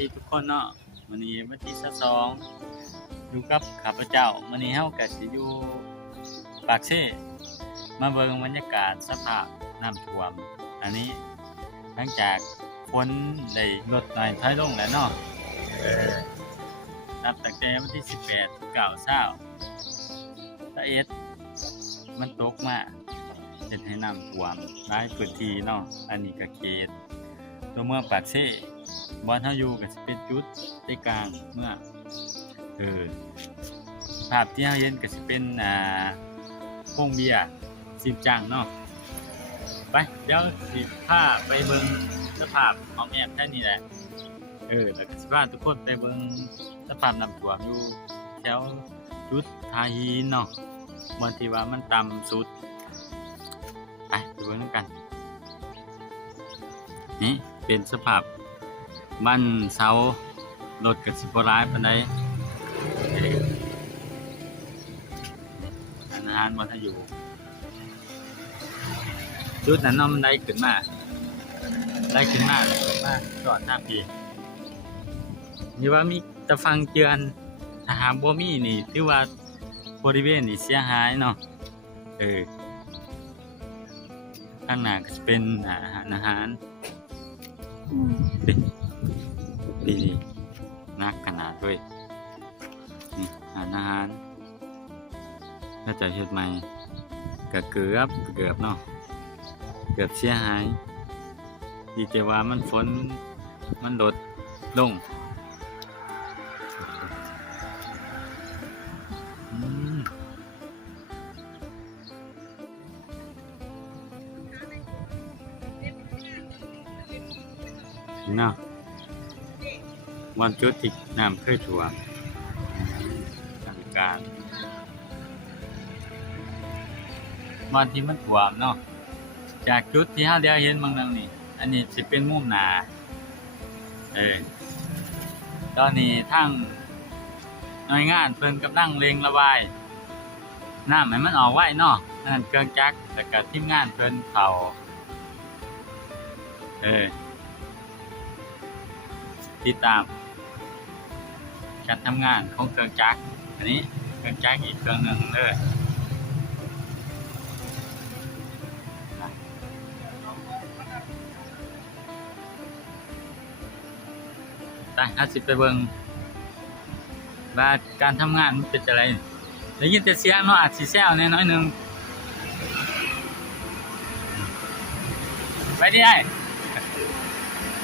ดีทุกคนเนาะวันนี้วันที่22อยู่กับข้าพเจ้าวันนี้เฮาก็สิอยู่ปากเซ่มาเบิ่งบรรยากาศสภาพน้ำท่วมอันนี้หลังจากฝนได้ลดน้อยถอยลงแล้วเนาะนับตั้งแต่วันที่18 19 20ตะเอ็ดมันตกมาเฮ็ดให้น้ำท่วมหลายพื้นที่เนาะอันนี้ก็เขตตัวเมืองปากเซ่บ่อนเฮาอยู่ก็สิเป็นจุดใจกลางเมืองภาพที่เฮาเห็นก็สิเป็นโค้งเบียร์สิบจังเนาะไปเดี๋ยวสิพาไปเบิ่งสภาพออมแอมแค่นี้แหละแล้วก็สิพาทุกคนไปเบิ่งสภาพน้ำท่วมอยู่แถวจุดทาฮีนเนาะบ่อนที่ว่ามันต่ำสุดไปเบิ่งนำกันนี่เป็นสภาพบ้านเสารถก็สิบ่หลายปานใดอาหารบ่ทันอยู่จุดนั้นเนาะมันได้ขึ้นมาแล้วมาจอดหน้าพี่นี่ว่ามีตะฟังเจือนถ้าหากบ่มีนี่ถือว่าบริเวณนี่เสียหายเนาะข้างหน้าก็จะเป็นอาหารดีนักขนาดด้วยนี่อาหารก็จะเฮ็ดใหม่ก็เกือบเนาะเกือบเสียหายดีแต่ว่ามันฝนมันลดลงเนาะวันจุดที่น้ำเคยท่วมการวันที่มันท่วมเนาะจากจุดที่เฮาได้เห็นบางนั้นนี่อันนี้สิเป็นมุมหน้าตอนนี้ทางหน่วยงานเพิ่นกำลังเร่งระบายน้ำให้มันออกไวเนาะนั่นเครื่องจักรแล้วก็ทีมงานเพิ่นเข้าติดตามการทำงานของเครื่องจักรอันนี้เครื่องจักรอีกเครื่องหนึ่งถ้าสิไปเบิ่งว่าการทำงานมันเป็นอะไรได้ยินแต่เสียงเนาะอาจสิแซวแน่น้อยนึงไปดิไอ้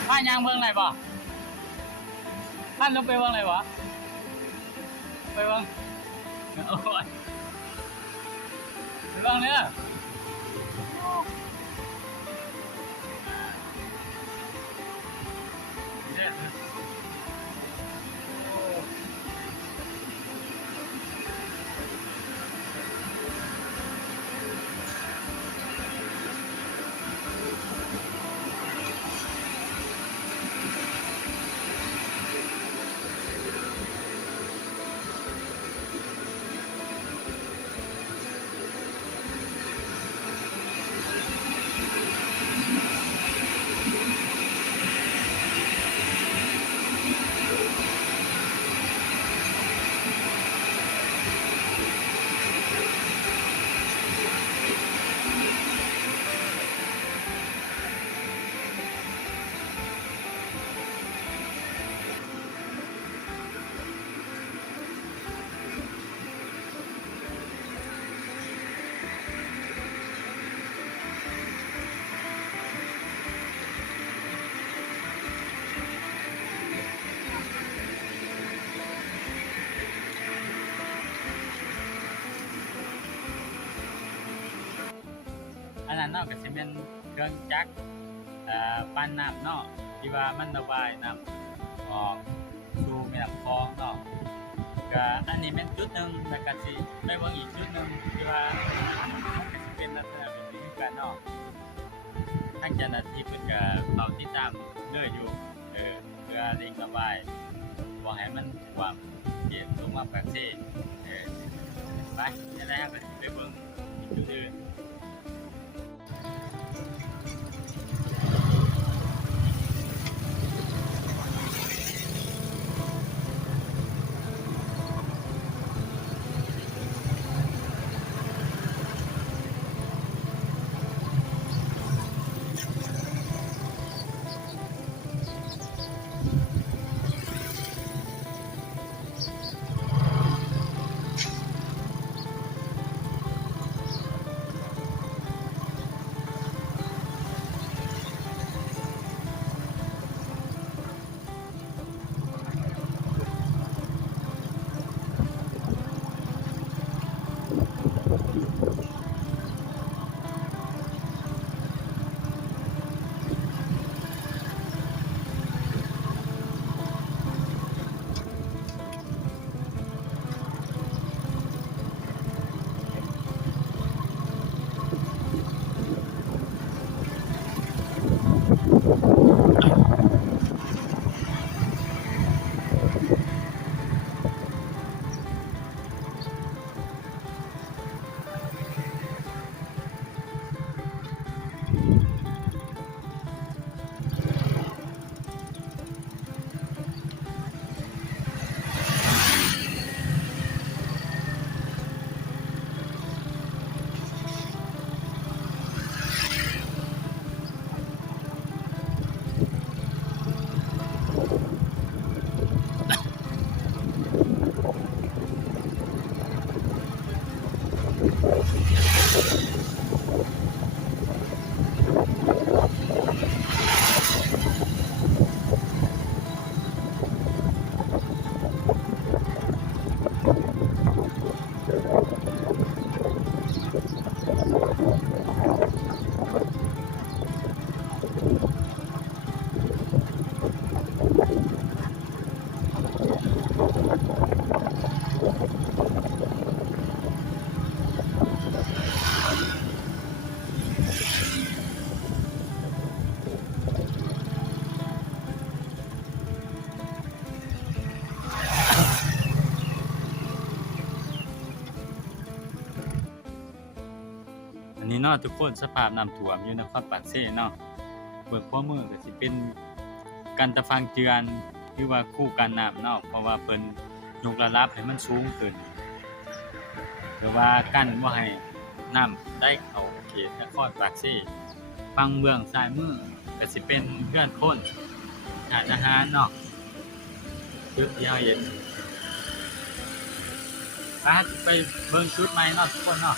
ป้ายางเบิ่งอะไรบ่ท่านลงไปเบิ่งอะไรบ่ไปเบิ่งโอ้ยไปเบิ่งเนี่ยอันนั้นเนาะก็สิเป็นเครื่องจักรปั้นน้ำเนาะที่ว่ามันระบายน้ำออกสู่แม่น้ำคลองเนาะก็อันนี้เป็นจุดหนึ่งแล้วก็สิไปเบิ่งอีกจุดหนึ่งที่ว่ามันก็สิเป็นลักษณะแบบนี้กันเนาะทางเจ้าหน้าที่เพิ่นก็เข้าติดตามเรื่อยอยู่เพื่อเร่งระบายบ่ให้มันท่วมเขตลงมาปากเซ่ไปจะได้ก็สิไปเบิ่งอีกจุดอื่น น เนาะทุกคนสภาพน้ำท่วมอยู่นครปากเซเนาะเบิ่งขวามือก็สิเป็นกันตะฟังเจือนหรือว่าคู่กันน้ำเนาะเพราะว่าเพิ่นยกระดับให้มันสูงขึ้นหรือว่ากั้นบ่ให้น้ำได้เข้าเขตนครปากเซฝั่งเบื้องซ้ายมือก็สิเป็นเรือนคนร้านอาหารเนาะจุดที่เฮาเห็นไปเบิ่งจุดใหม่เนาะทุกคนเนาะ